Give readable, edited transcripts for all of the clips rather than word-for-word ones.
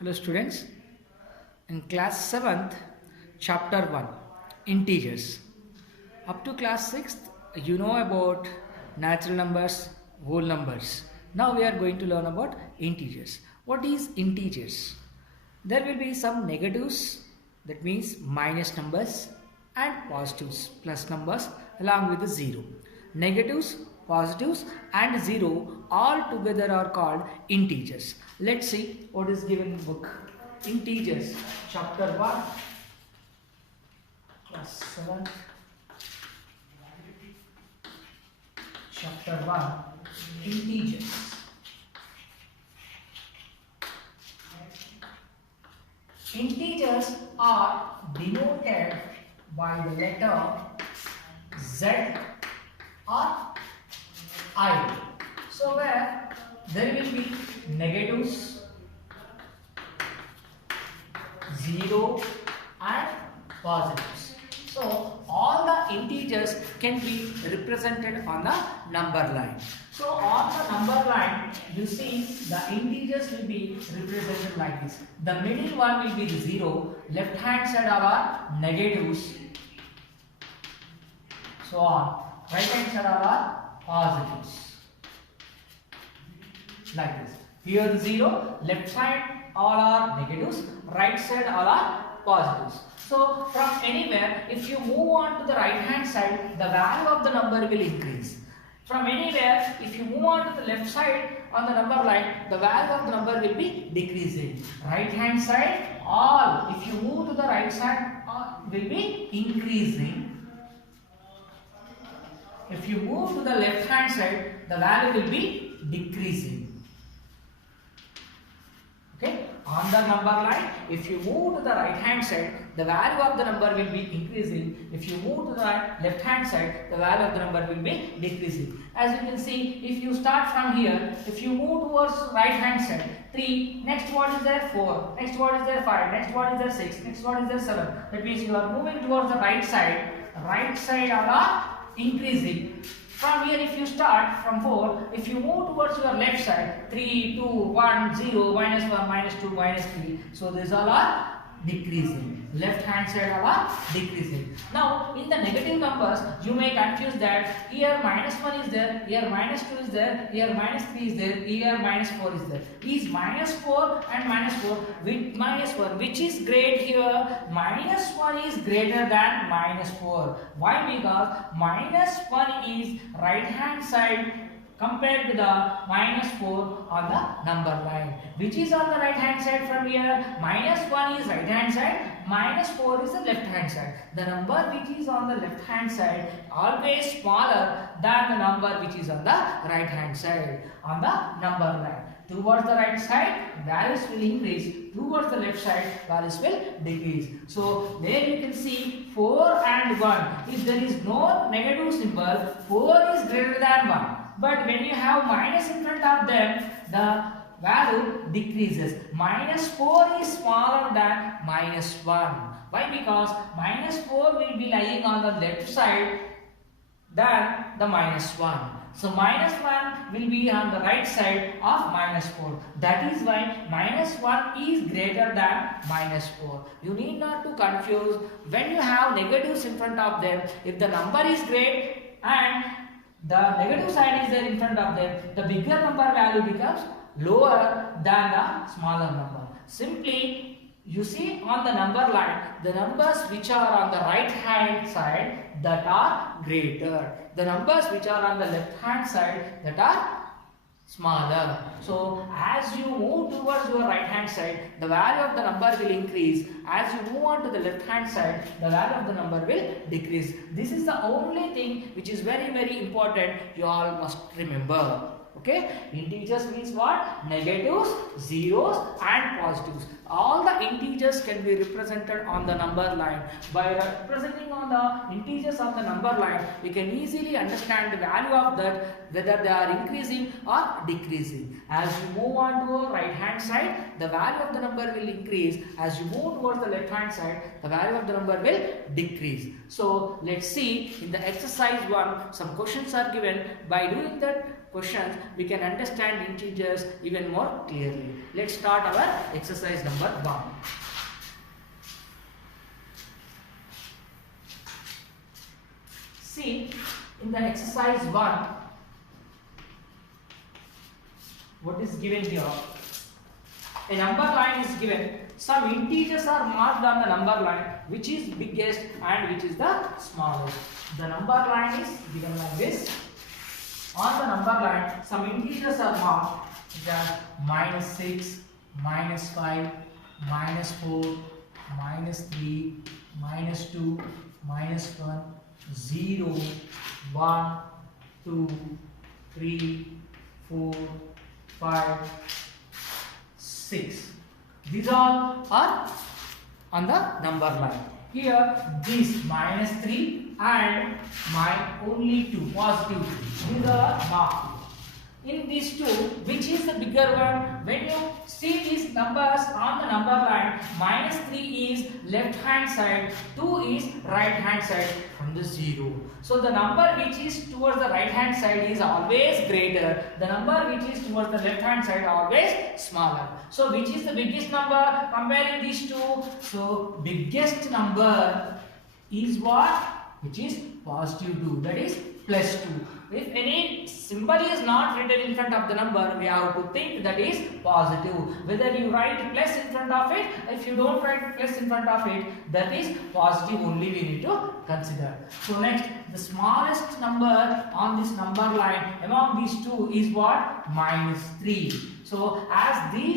Hello students, in class 7th, chapter 1, integers. Up to class 6th, you know about natural numbers, whole numbers. Now we are going to learn about integers. What is integers? There will be some negatives, that means minus numbers, and positives, plus numbers along with the 0. Negatives, positives and 0 all together are called integers. Let's see what is given in the book. Integers, chapter 1, class 7, chapter 1, integers. Integers are denoted by the letter Z or I. So where there will be negatives, 0 and positives. So all the integers can be represented on the number line. So on the number line, you see the integers will be represented like this. The middle one will be the 0, left hand side are negatives, so on. Right hand side are positives, like this. Here the 0, left side all are negatives, right side all are positives. So from anywhere, if you move on to the right hand side, the value of the number will increase. From anywhere, if you move on to the left side on the number line, the value of the number will be decreasing. Right hand side all, if you move to the right side, will be increasing. If you move to the left hand side, the value will be decreasing. Okay, on the number line, if you move to the right hand side, the value of the number will be increasing. If you move to the left hand side, the value of the number will be decreasing. As you can see, if you start from here, if you move towards right hand side, 3, next what is there? 4, next what is there? 5, next what is there? 6, next what is there? 7. That means you are moving towards the right side are increasing. From here, if you start from 4, if you move towards your left side, 3, 2, 1, 0, minus 1, minus 2, minus 3. So these all are decreasing. Left hand side are decreasing. Now in the negative numbers, you may confuse that here minus 1 is there, here minus 2 is there, here minus 3 is there, here minus 4 is there. Is minus 4 and minus 4 with minus 1, which is great here? Minus 1 is greater than minus 4. Why? Because minus 1 is right hand side compared to the minus 4 on the number line. Which is on the right hand side from here? Minus 1 is right hand side, minus 4 is the left hand side. The number which is on the left hand side always smaller than the number which is on the right hand side on the number line. Towards the right side, values will increase. Towards the left side, values will decrease. So there you can see 4 and 1. If there is no negative symbol, 4 is greater than 1. But when you have minus in front of them, the value decreases. Minus 4 is smaller than minus 1. Why? Because minus 4 will be lying on the left side than the minus 1. So minus 1 will be on the right side of minus 4. That is why minus 1 is greater than minus 4. You need not to confuse when you have negatives in front of them. If the number is great and the negative side is there in front of them, the bigger number value becomes lower than the smaller number. Simply, you see on the number line, the numbers which are on the right hand side that are greater. The numbers which are on the left hand side that are smaller. So as you move towards your right hand side, the value of the number will increase. As you move on to the left hand side, the value of the number will decrease. This is the only thing which is very, very important you all must remember. Okay, integers means what? Negatives, zeros and positives. All the integers can be represented on the number line. By representing on the integers of the number line, we can easily understand the value of that, whether they are increasing or decreasing. As you move on to the right hand side, the value of the number will increase. As you move towards the left hand side, the value of the number will decrease. So let's see in the exercise 1, some questions are given. By doing that, questions, we can understand integers even more clearly. Let's start our exercise number 1. See, in the exercise 1, what is given here? A number line is given. Some integers are marked on the number line, which is biggest and which is the smallest. The number line is given like this. On the number line, some integers are marked, which are -6, -5, -4, -3, -2, -1, 0, 1, 2, 3, 4, 5, 6. These all are on the number line. Here, this -3 and only 2, positive 2. These are marked. In these two, which is the bigger one? When you see these numbers on the number line, -3 is left hand side, 2 is right hand side from the 0. So the number which is towards the right hand side is always greater. The number which is towards the left hand side always smaller. So which is the biggest number comparing these two? So biggest number is what? Which is positive 2, that is +2. If any symbol is not written in front of the number, we have to think that is positive. Whether you write plus in front of it, if you don't write plus in front of it, that is positive only we need to consider. So next, the smallest number on this number line among these two is what? -3. So as the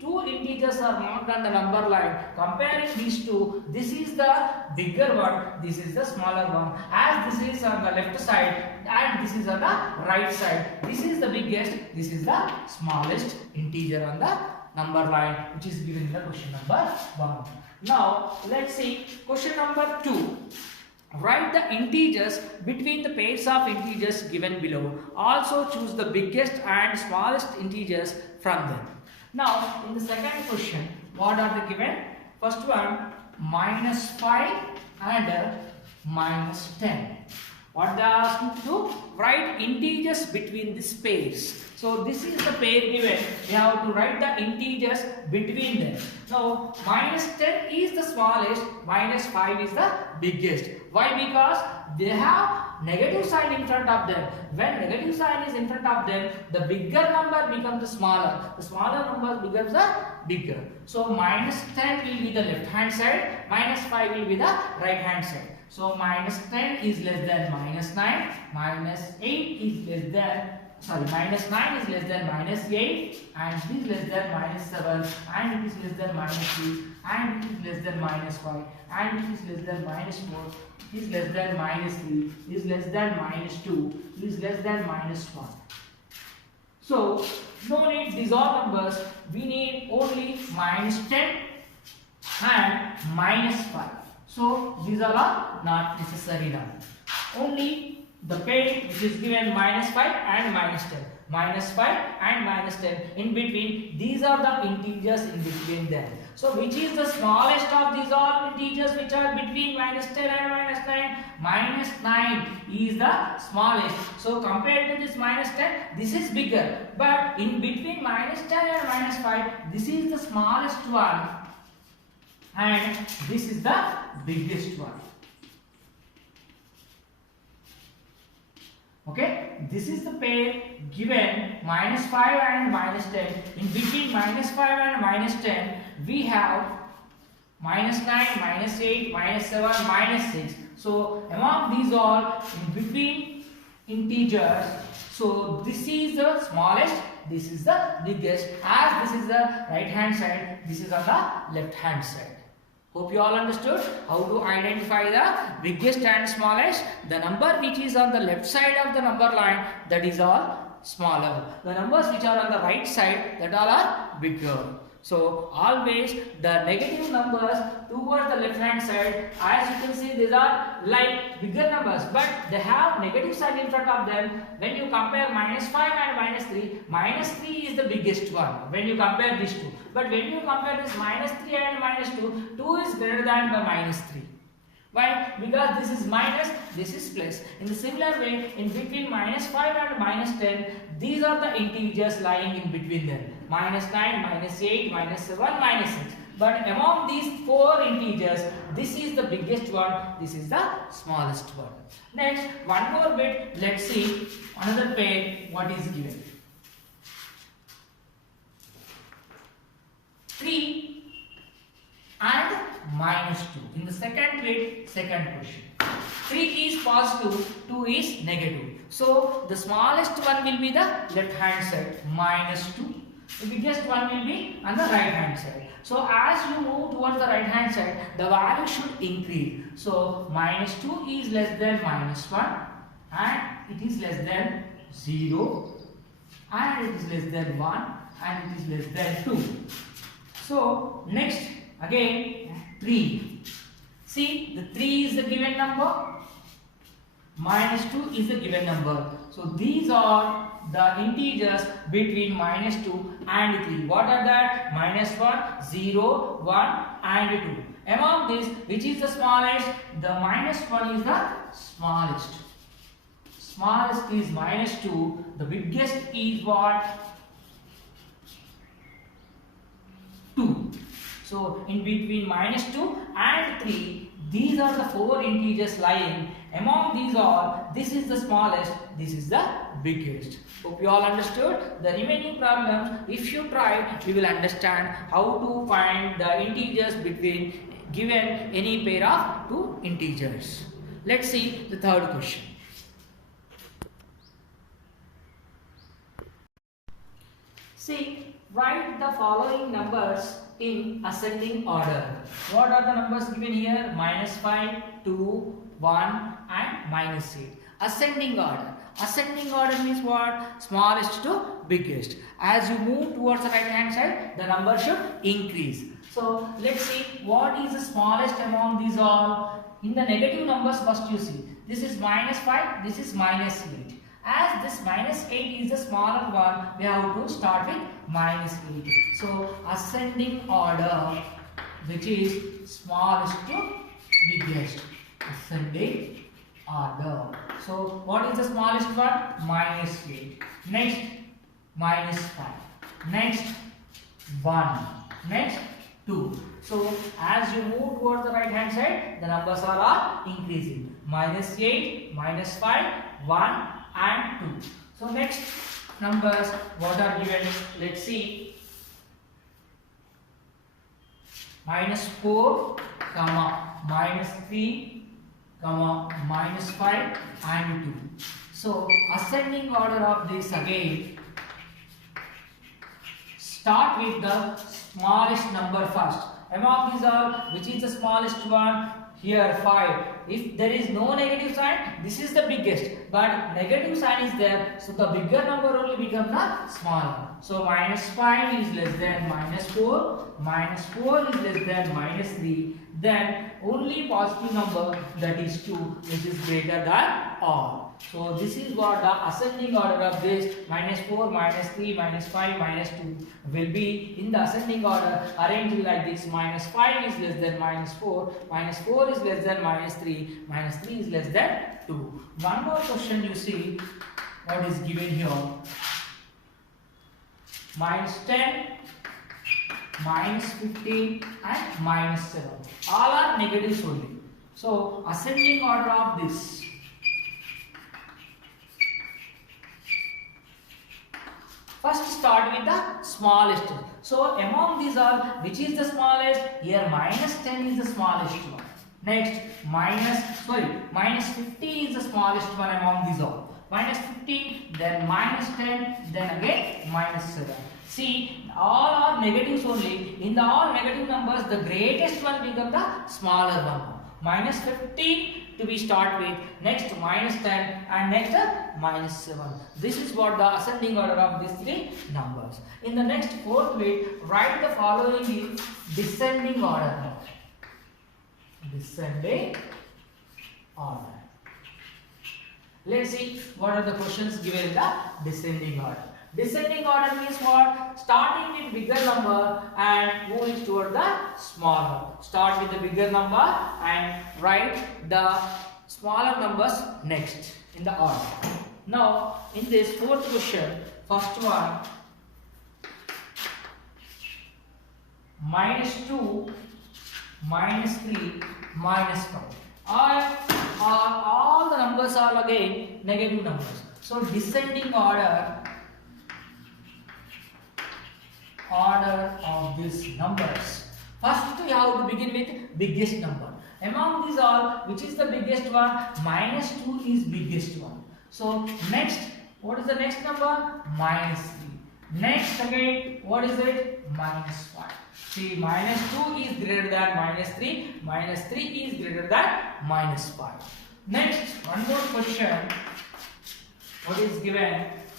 two integers are marked on the number line, comparing these two, this is the bigger one, this is the smaller one. As this is on the left side and this is on the right side, this is the biggest, this is the smallest integer on the number line, which is given in the question number 1. Now let's see question number 2. Write the integers between the pairs of integers given below. Also choose the biggest and smallest integers from them. Now, in the second question, what are they given? First one, -5 and -10. What they are asking to do? Write integers between these pairs. So this is the pair given. We have to write the integers between them. Now, -10 is the smallest, -5 is the biggest. Why? Because they have negative sign in front of them. When negative sign is in front of them, the bigger number becomes the smaller. The smaller number becomes the bigger. So -10 will be the left hand side, -5 will be the right hand side. So -10 is less than -9, -8 is less than, sorry, -9 is less than -8, and it is less than -7, and it is less than -3, and it is less than -5, and it is less than -4, it is less than -3, it is less than -2, it is less than -1. So no need these all numbers, we need only -10 and -5. So these are not necessary now. Only the pair which is given -5 and -10. -5 and -10. In between, these are the integers in between them. So which is the smallest of these all integers which are between -10 and -9? -9 is the smallest. So compared to this -10, this is bigger. But in between -10 and -5, this is the smallest one. And this is the biggest one. Okay, this is the pair given -5 and -10. In between -5 and -10, we have -9, -8, -7, -6. So among these all, in between integers, so this is the smallest, this is the biggest. As this is the right hand side, this is on the left hand side. Hope you all understood how to identify the biggest and smallest. The number which is on the left side of the number line, that is all smaller. The numbers which are on the right side, that all are bigger. So always the negative numbers towards the left hand side, as you can see, these are like bigger numbers, but they have negative sign in front of them. When you compare -5 and -3, -3 is the biggest one when you compare these two. But when you compare this -3 and -2, 2 is greater than the -3. Why? Because this is minus, this is plus. In the similar way, in between -5 and -10, these are the integers lying in between them. -9, -8, -7, -6. But among these four integers, this is the biggest one, this is the smallest one. Next, one more bit, let's see another pair what is given. 3 and -2. In the second bit, second question. 3 is positive, 2 is negative. So the smallest one will be the left hand side, -2. The biggest one will be on the right hand side. So as you move towards the right hand side, the value should increase. So -2 is less than -1 and it is less than 0 and it is less than 1 and it is less than 2. So next again 3. See, the 3 is the given number, -2 is the given number. So these are the integers between -2 and 3. What are that? -1, 0, 1 and 2. Among these, which is the smallest? The -1 is the smallest. Smallest is -2. The biggest is what? 2. So in between -2 and 3, these are the four integers lying. Among these all, this is the smallest, this is the biggest. Hope you all understood. The remaining problems, if you try, you will understand how to find the integers between given any pair of two integers. Let's see the third question. See, write the following numbers in ascending order. What are the numbers given here? -5, 2, 1 and -8. Ascending order. Ascending order means what? Smallest to biggest. As you move towards the right hand side, the number should increase. So let's see what is the smallest among these all. In the negative numbers first you see. This is -5, this is -8. As this -8 is the smaller one, we have to start with -8. So ascending order, which is smallest to biggest. Ascending order. So what is the smallest one? -8. Next -5. Next 1. Next 2. So as you move towards the right hand side, the numbers are all increasing. -8, -5, 1 and 2. So next numbers what are given? Let's see. -4, -3, -5 and 2. So ascending order of this again. Start with the smallest number first. Among these all, which is the smallest one? Here 5. If there is no negative sign, this is the biggest. But negative sign is there, so the bigger number only becomes the smaller. So -5 is less than -4, -4 is less than -3. Then only positive number, that is 2, which is greater than all. So this is what the ascending order of this -4, -3, -5, -2 will be in the ascending order arranged like this. -5 is less than -4, -4 is less than -3, -3 is less than 2. One more question you see what is given here. -10, -15 and -7. All are negatives only. So ascending order of this. First start with the smallest. So among these all, which is the smallest? Here -10 is the smallest one. Next -50 is the smallest one among these all. -15, then -10, then again -7. See, all are negatives only. In the all negative numbers, the greatest one becomes the smaller one. -15 to be start with, next -10 and next -7. This is what the ascending order of these three numbers. In the next fourth bit, write the following in descending order. Descending order. Let's see what are the questions given in the descending order. Descending order means what? Starting with bigger number and moving toward the smaller. Start with the bigger number and write the smaller numbers next in the order. Now in this fourth question, First one, -2, -3, -5. All the numbers are again negative numbers. So descending order of these numbers. First we have to begin with biggest number. Among these all, which is the biggest one? -2 is biggest one. So next, what is the next number? -3. Next again, what is it? -5. See, -2 is greater than -3, -3 is greater than -5. Next, one more question. What is given?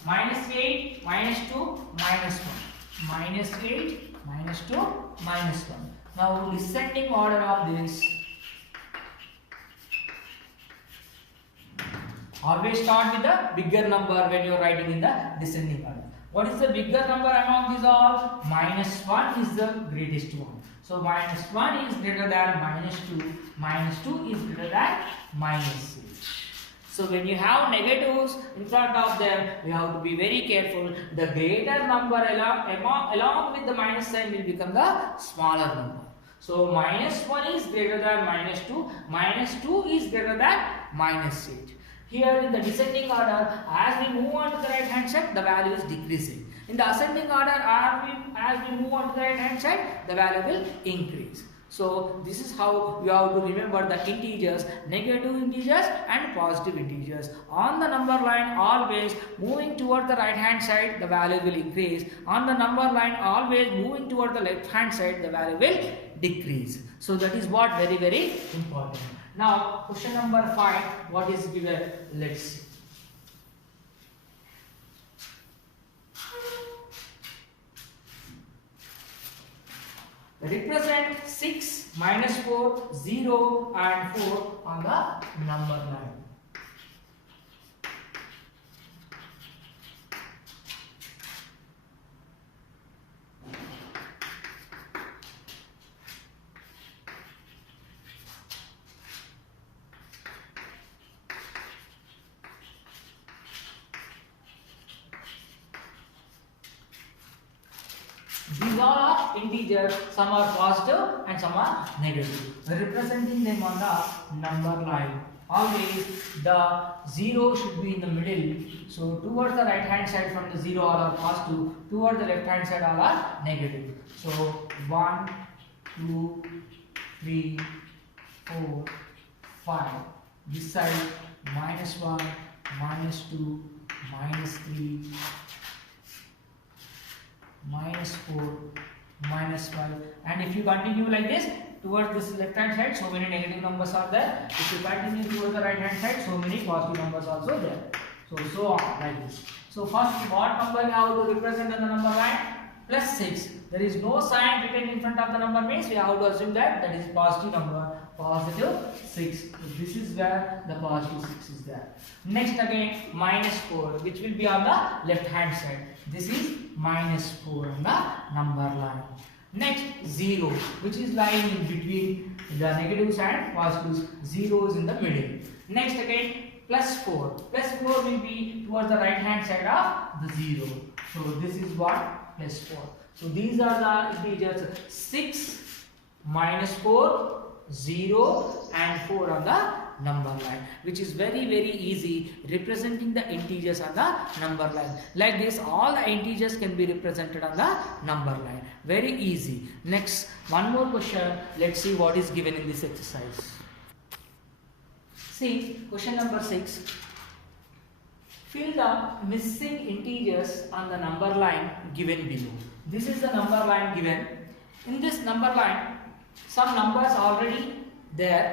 -8, -2, -1. -8, -2, -1. Now, descending order of this. Always start with the bigger number when you are writing in the descending order. What is the bigger number among these all? -1 is the greatest one. So -1 is greater than -2. -2 is greater than -6. So when you have negatives in front of them, we have to be very careful. The greater number along with the minus sign will become the smaller number. So -1 is greater than -2. -2 is greater than -8. Here in the descending order, as we move on to the right hand side, the value is decreasing. In the ascending order, as we move on to the right hand side, the value will increase. So this is how you have to remember the integers, negative integers and positive integers. On the number line, always moving toward the right hand side, the value will increase. On the number line, always moving toward the left hand side, the value will decrease. So that is what very, very important. Now, question number 5, what is given? Let's see. Represent 6, -4, 0 and 4 on the number line. These all are integers, some are positive and some are negative. Representing them on the number line. Always the 0 should be in the middle. So towards the right hand side from the 0 all are positive, towards the left hand side all are negative. So 1, 2, 3, 4, 5. This side -1, -2, -3. -4, -5, and if you continue like this towards this left hand side, so many negative numbers are there. If you continue towards the right hand side, so many positive numbers also there. So on like this. So first, what number you have to represent on the number line? +6. There is no sign written in front of the number, means we have to assume that that is positive number. +6. So this is where the +6 is there. Next again -4, which will be on the left hand side. This is -4 on the number line. Next 0, which is lying in between the negatives and positives. 0 is in the middle. Next again +4. +4 will be towards the right hand side of the 0. So this is what? +4. So these are the integers 6, -4, 0 and 4 on the number line, which is very, very easy representing the integers on the number line. Like this, all the integers can be represented on the number line. Very easy. Next, one more question. Let's see what is given in this exercise. See, question number 6. Fill the missing integers on the number line given below. This is the number line given. In this number line, some numbers already there.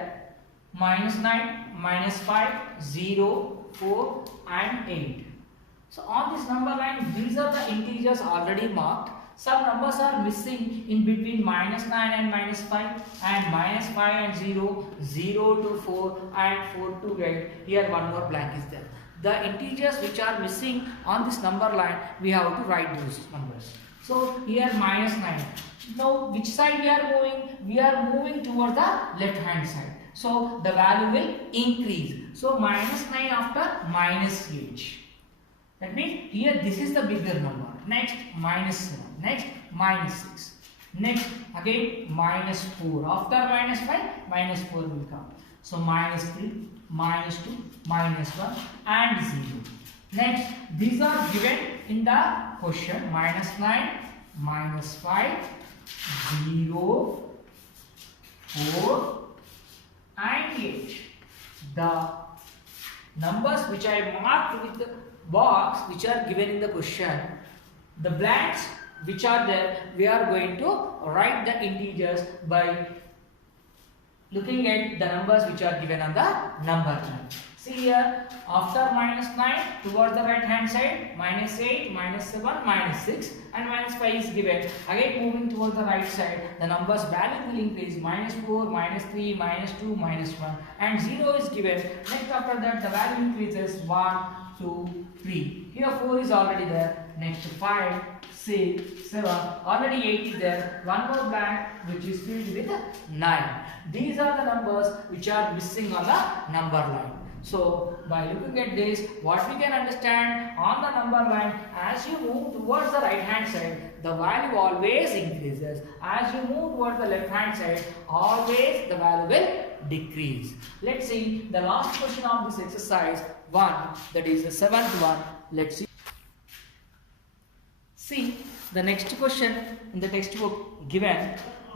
-9, -5, 0, 4 and 8. So on this number line, these are the integers already marked. Some numbers are missing in between -9 and -5 and -5 and 0, 0 to 4 and 4 to 8. Here one more blank is there. The integers which are missing on this number line, we have to write those numbers. So here -9. Now which side we are moving? We are moving towards the left hand side. So the value will increase. So -9 after -8. That means here this is the bigger number. Next -7. Next -6. Next again -4. After -5, -4 will come. So -3, -2, -1 and 0. Next, these are given in the question: -9, -5, 0, 4 and 8. The numbers which I marked with the box which are given in the question, the blanks which are there, we are going to write the integers by looking at the numbers which are given on the number line. See here, after -9 towards the right hand side, -8, -7, -6 and -5 is given. Again moving towards the right side, the numbers value will increase: -4, -3, -2, -1 and 0 is given. Next after that the value increases 1, 2, 3. Here 4 is already there. Next 5, 6, 7, already 8 is there. One more blank which is filled with 9. These are the numbers which are missing on the number line. So by looking at this, what we can understand on the number line, as you move towards the right hand side, the value always increases. As you move towards the left hand side, always the value will decrease. Let's see the last question of this exercise 1, that is the 7th one. Let's see. See the next question in the textbook given: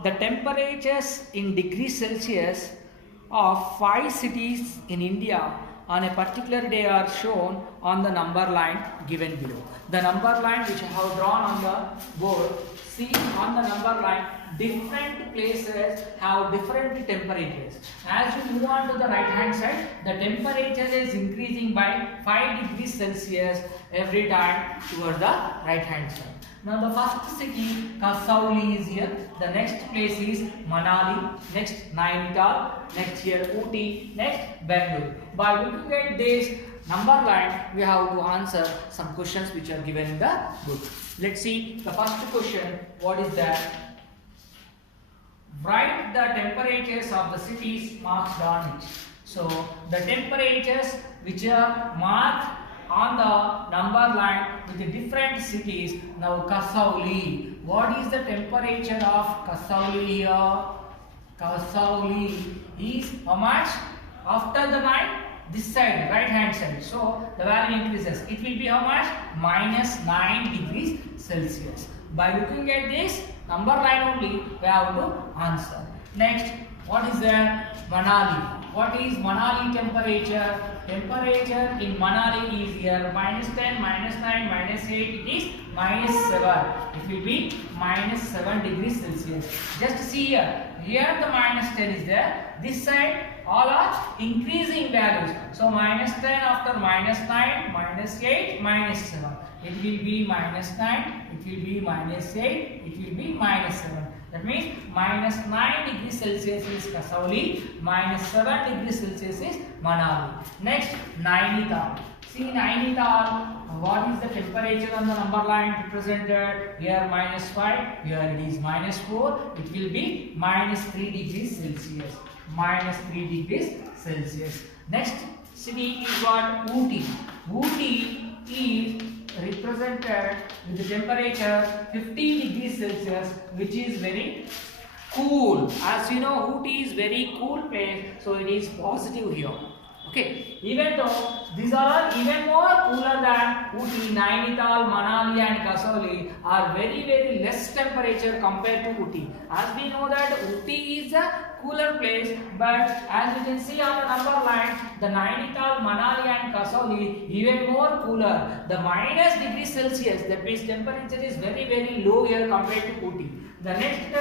the temperatures in degrees Celsius of 5 cities in India on a particular day are shown on the number line given below. The number line which I have drawn on the board, see on the number line, different places have different temperatures. As you move on to the right hand side, the temperature is increasing by 5 degrees Celsius every time towards the right hand side. Now the first city, Kasauli, is here. The next place is Manali. Next Nainital. Next here Ooty. Next Bangalore. By looking at this number line, we have to answer some questions which are given in the book. Let's see the first question. What is that? Write the temperatures of the cities marked on it. So the temperatures which are marked on the number line with the different cities. Now Kasauli, what is the temperature of Kasauli here? Kasauli is how much? After the 9, this side, right hand side, so the value increases. It will be how much? -9 degrees Celsius. By looking at this number line only, we have to answer. Next, what is there? Manali. What is Manali temperature? Temperature in Manali is here -10, -9, -8. It is -7. It will be -7 degrees Celsius. Just see here. Here the -10 is there. This side all are increasing values. So -10 after -9, -8, -7. It will be -9. It will be -8. It will be -7. That means -9 degrees Celsius is Kasauli, -7 degrees Celsius is Manali. Next, Nainital. See Nainital, what is the temperature on the number line represented? Here -5, here it is -4. It will be -3 degrees Celsius. -3 degrees Celsius. Next city is what? Ooty. Ooty is represented with the temperature 15 degrees Celsius, which is very cool. As you know, Ooty is very cool place, so it is positive here. Okay, even though these are even more cooler than Ooty, Nainital, Manali and Kasauli are very less temperature compared to Ooty. As we know that Ooty is a cooler place, but as you can see on the number line, the Nainital, Manali and Kasauli even more cooler. The minus degrees Celsius, that means temperature is very low here compared to Ooty. The next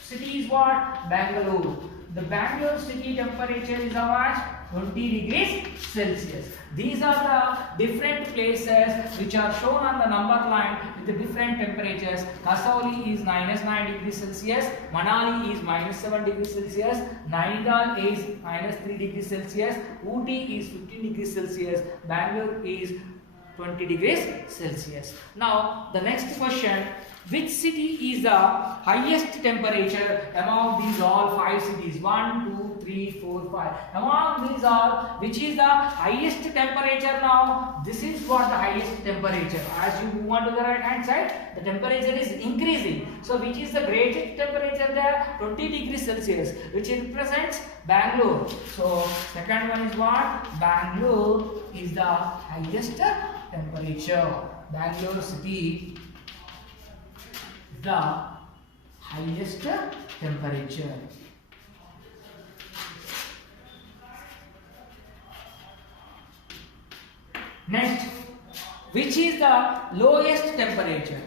city is what? Bangalore. The Bangalore city temperature is how much? 20 degrees Celsius. These are the different places which are shown on the number line with the different temperatures. Kasauli is -9 degrees Celsius, Manali is -7 degrees Celsius, Nainital is -3 degrees Celsius, Ooty is 15 degrees Celsius, Bangalore is 20 degrees Celsius. Now the next question: which city is the highest temperature among these all 5 cities? 1, 2, 3, 4, 5. Among these all, which is the highest temperature now? This is what the highest temperature. As you move on to the right hand side, the temperature is increasing. So which is the greatest temperature there? 20 degrees Celsius, which represents Bangalore. So second one is what? Bangalore is the highest temperature. Bangalore city is the highest temperature. Next, which is the lowest temperature?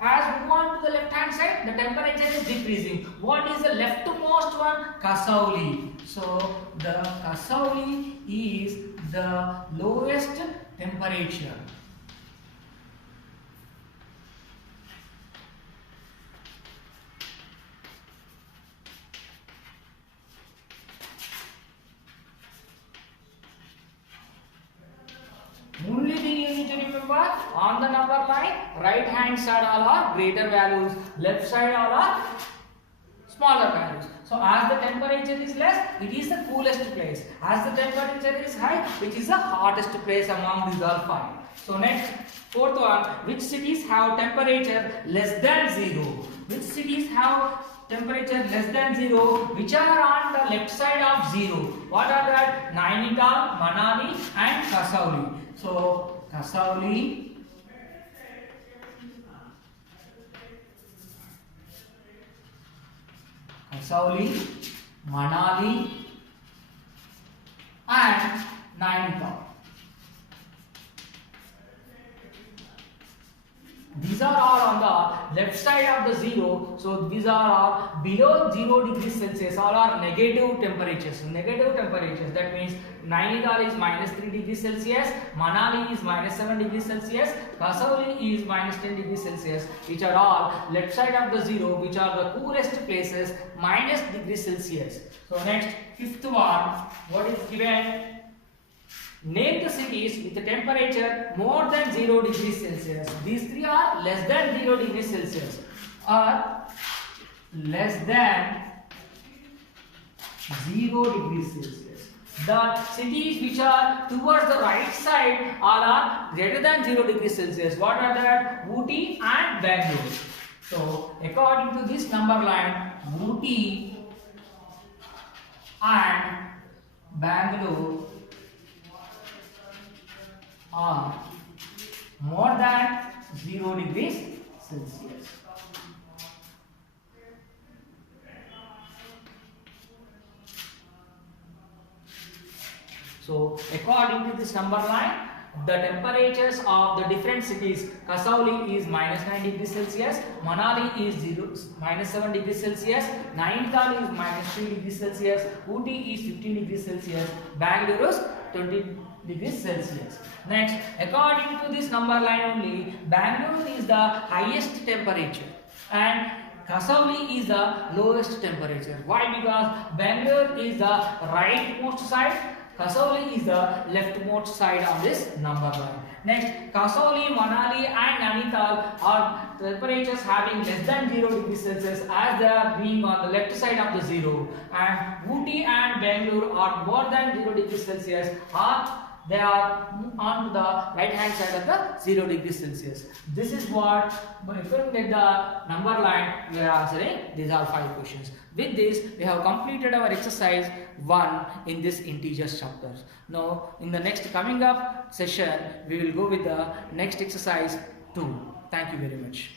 As we move on to the left hand side, the temperature is decreasing. What is the leftmost one? Kasauli. So the Kasauli is the lowest temperature. Only thing you need to remember, on the number line, right hand side all are greater values, left side all are smaller values. So as the temperature is less, it is the coolest place. As the temperature is high, which is the hottest place among these all five. So next, fourth one, which cities have temperature less than 0? Which cities have temperature less than 0, which are on the left side of 0? What are that? Nainital, Manali and Kasauli. So Kasauli, Manali and Nainital. These are all on the left side of the 0. So these are all below 0 degrees Celsius. All are negative temperatures. Negative temperatures. That means Nainital is minus 3 degrees Celsius. Manali is minus 7 degrees Celsius. Kasauli is minus 10 degrees Celsius. Which are all left side of the 0. Which are the coolest places, minus degrees Celsius. So next, fifth one. What is given? Name the cities with a temperature more than 0 degrees Celsius. These three are less than 0 degrees Celsius or less than 0 degrees Celsius. The cities which are towards the right side all are greater than 0 degrees Celsius. What are that? Ooty and Bangalore. So according to this number line, Ooty and Bangalore are more than 0 degrees Celsius. So according to this number line, the temperatures of the different cities, Kasauli is minus 9 degrees Celsius, Manali is minus 7 degrees Celsius, Nainital is minus 3 degrees Celsius, Ooty is 15 degrees Celsius, Bangalore is 20 degrees Celsius. Next, according to this number line only, Bangalore is the highest temperature and Kasauli is the lowest temperature. Why? Because Bangalore is the rightmost side, Kasauli is the leftmost side of this number line. Next, Kasauli, Manali and Nainital are temperatures having less than 0 degrees Celsius as they are being on the left side of the 0, and Ooty and Bangalore are more than 0 degrees Celsius or they are on the right hand side of the 0 degrees Celsius. This is what, if you get the number line, we are answering these are 5 questions. With this, we have completed our exercise 1 in this integers chapter. Now, in the next coming up session, we will go with the next exercise 2. Thank you very much.